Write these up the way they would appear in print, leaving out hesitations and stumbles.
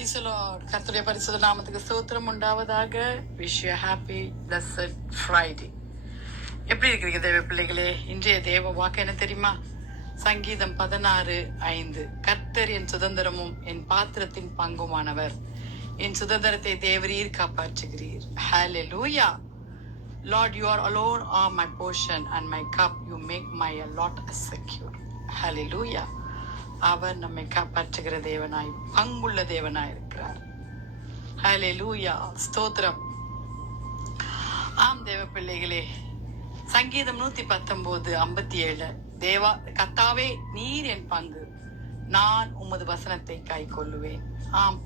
Praise the Lord. கர்த்தருடைய பரிசுத்த நாமத்துக்கு ஸ்தோத்திரம் உண்டாவதாக. Wish you a happy blessed Friday. எப்படி இருக்கிறீங்க தேவ பிள்ளைகளே? இன்றைய தேவ வாக்கு என்ன தெரியுமா? சங்கீதம் 16:5. கர்த்தர் என் சுதந்திரமும் என் பாத்திரத்தின் பங்குமானவர். என் சுதந்திரத்தை தேவரீர் காப்பாற்றுகிறீர். Hallelujah. Lord, you are alone are my portion and my cup. You make my lot secure. Hallelujah. அவர் நம்மை காப்பாற்றுகிற தேவனாய் பங்குள்ள தேவனாய் இருக்கிறார். ஹல்லேலூயா, ஸ்தோத்திரம். ஆம் தேவ பிள்ளைகளே, சங்கீதம் 119:57. தேவா கர்த்தாவே, நீர் என் பங்கு, நான் உமது வசனத்தை கை கொள்ளுவேன். ஆம்,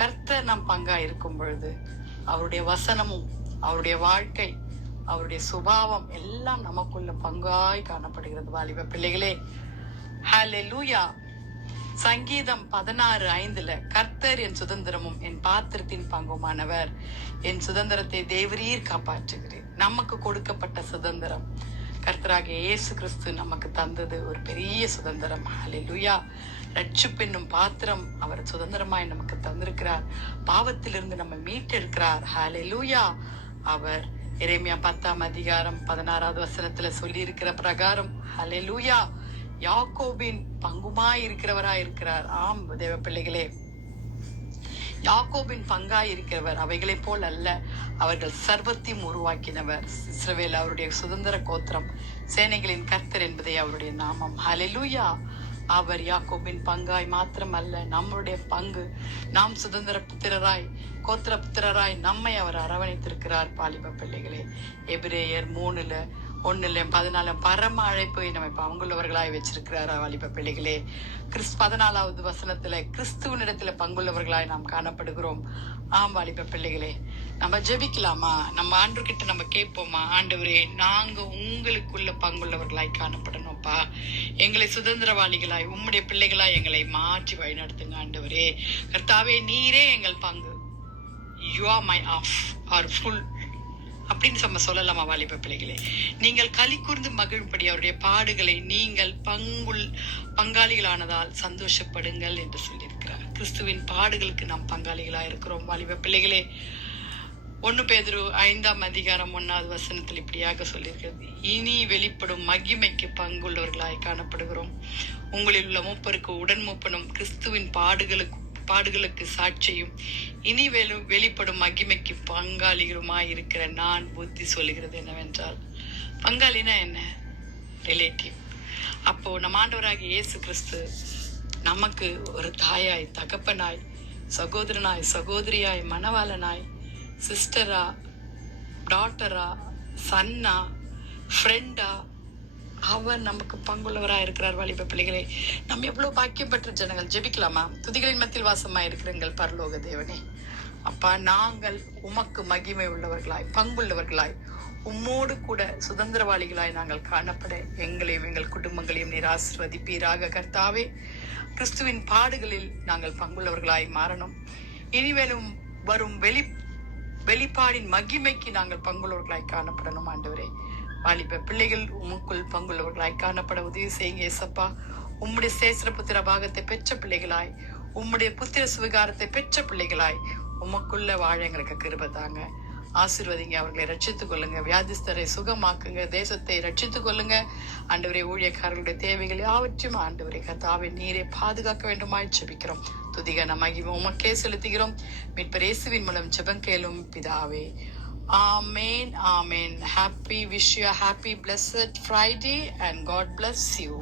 கர்த்தர் நம் பங்கா இருக்கும் பொழுது அவருடைய வசனமும் அவருடைய வாழ்க்கை அவருடைய சுபாவம் எல்லாம் நமக்குள்ள பங்காய் காணப்படுகிறது. வாலிப பிள்ளைகளே, ஹல்லேலூயா. சங்கீதம் 16:5. கர்த்தர் என் சுதந்திரமும் என் பாத்திரத்தின் பங்குமானவர். என் சுதந்திரத்தை தேவரீர் காப்பாற்றுகிறேன். நமக்கு கொடுக்கப்பட்ட சுதந்திரம், கர்த்தராகிய இயேசு கிறிஸ்து நமக்கு தந்தது ஒரு பெரிய சுதந்திரம். ஹல்லேலூயா. ரட்சிப்பு என்னும் பாத்திரம் அவர் சுதந்திரமாய் நமக்கு தந்திருக்கிறார். பாவத்திலிருந்து நம்ம மீட்டெடுக்கிறார். ஹல்லேலூயா. அவர் எரேமியா 10:16 சொல்லி இருக்கிற பிரகாரம், ஹல்லேலூயா, யாக்கோபின் பங்குமாய் இருக்கிறவராய் இருக்கிறார். ஆம் தேவ பிள்ளைகளே, யாக்கோபின் பங்காய் இருக்கிறவர். அவைகளை போல் அல்ல, அவர்கள் சர்வத்தையும் உருவாக்கினவர். இஸ்ரவேல் அவருடைய சுதந்திர கோத்திரம், சேனைகளின் கர்த்தர் என்பதே அவருடைய நாமம். ஹல்லேலூயா. அவர் யாக்கோபின் பங்காய் மாத்திரம் அல்ல, நம்மளுடைய பங்கு. நாம் சுதந்திர புத்திரராய் கோத்திர புத்திரராய் நம்மை அவர் அரவணைத்திருக்கிறார். பாலிப பிள்ளைகளே, எபிரேயர் 3:1-14 பரம அழைப்பை நம்ம பங்குள்ளவர்களாய் வச்சிருக்கிறார். வாலிப பிள்ளைகளே, 14 கிறிஸ்துவனிடத்துல பங்குள்ளவர்களாய் நாம் காணப்படுகிறோம். ஆம் வாலிப பிள்ளைகளே, நம்ம ஜெபிக்கலாமா? நம்ம ஆண்டவர்கிட்ட நம்ம கேட்போமா? ஆண்டவரே, நாங்க உங்களுக்குள்ள பங்குள்ளவர்களாய் காணப்படணும்ப்பா. எங்களை சுதந்திரவாளிகளாய் உம்முடைய பிள்ளைகளாய் எங்களை மாற்றி வழிநடத்துங்க ஆண்டவரே. கர்த்தாவே, நீரே எங்கள் பங்கு. You are my of are full அப்படின்னு நம்ம சொல்லலாமா? வாலிப பிள்ளைகளே, நீங்கள் களி கூர்ந்து மகிழும்படி அவருடைய பாடுகளை நீங்கள் பங்காளிகளானதால் சந்தோஷப்படுங்கள் என்று சொல்லியிருக்கிறார். கிறிஸ்துவின் பாடுகளுக்கு நாம் பங்காளிகளா இருக்கிறோம். வாலிப பிள்ளைகளே, 1 பேதுரு 5:1 இப்படியாக சொல்லியிருக்கிறது, இனி வெளிப்படும் மகிமைக்கு பங்குள்ளவர்களாய் காணப்படுகிறோம். உங்களில் உள்ள மூப்பருக்கு உடன் மூப்பனும் கிறிஸ்துவின் பாடுகளுக்கு சாட்சியும் இனி வெளிப்படும் மகிமைக்கு பங்காளிகளுமாய் இருக்கிற நான் புத்தி சொல்லுகிறது என்னவென்றால், பங்காளினா என்ன? ரிலேட்டிவ். அப்போ நம்ம ஆண்டவராகிய இயேசு கிறிஸ்து நமக்கு ஒரு தாயாய், தகப்பனாய், சகோதரனாய், சகோதரியாய், மணவாளனாய், சிஸ்டரா, டாட்டரா, சன்னா, ஃப்ரெண்டா, அவர் நமக்கு பங்குள்ளவராக இருக்கிறார். வாலிப பிள்ளைகளே, நம்ம எவ்வளவு பாக்கியம் பெற்ற ஜனங்கள். ஜெபிக்கலாமா? துதிகளின் மத்தியில் வாசமாய் இருக்கிறங்கள் பரலோக தேவனே, அப்பா, நாங்கள் உமக்கு மகிமை உள்ளவர்களாய், பங்குள்ளவர்களாய், உம்மோடு கூட சுதந்திரவாளிகளாய் நாங்கள் காணப்பட எங்களையும் எங்கள் குடும்பங்களையும் நீர் ஆசீர்வதிப்பீராக. கர்த்தாவே, கிறிஸ்துவின் பாடுகளில் நாங்கள் பங்குள்ளவர்களாய் மாறணும். இனிமேலும் வரும் வெளிப்பாடின் மகிமைக்கு நாங்கள் பங்குள்ளவர்களாய் காணப்படணும் ஆண்டவரே. வாலிப பிள்ளைகள் உமக்குள் பங்குள்ளவர்களாய் காணப்பட உதவி செய்யுங்க ஏசப்பா. உம்முடைய சேஸ்திர புத்திர பாகத்தை பெற்ற பிள்ளைகளாய், உம்முடைய புத்திர சுவிகாரத்தை பெற்ற பிள்ளைகளாய் உமக்குள்ள வாழ எங்களுக்கு கிருபை தாங்க. ஆசீர்வதிங்க, அவர்களை ரட்சித்துக் கொள்ளுங்க, வியாதிஸ்தரை சுகமாக்குங்க, தேசத்தை ரட்சித்துக் கொள்ளுங்க ஆண்டவரே. ஊழியக்காரர்களுடைய தேவைகள் யாவற்றையும் ஆண்டவரே கர்த்தாவே நீரே பாதுகாக்க வேண்டுமாய் ஜெபிக்கிறோம். துதிக மகிமை உமக்கே செலுத்துகிறோம். மீட்பர் இயேசுவின் மூலம் ஜெபம் கேளும் பிதாவே. Amen. Amen. Wish you a happy, blessed Friday and God bless you.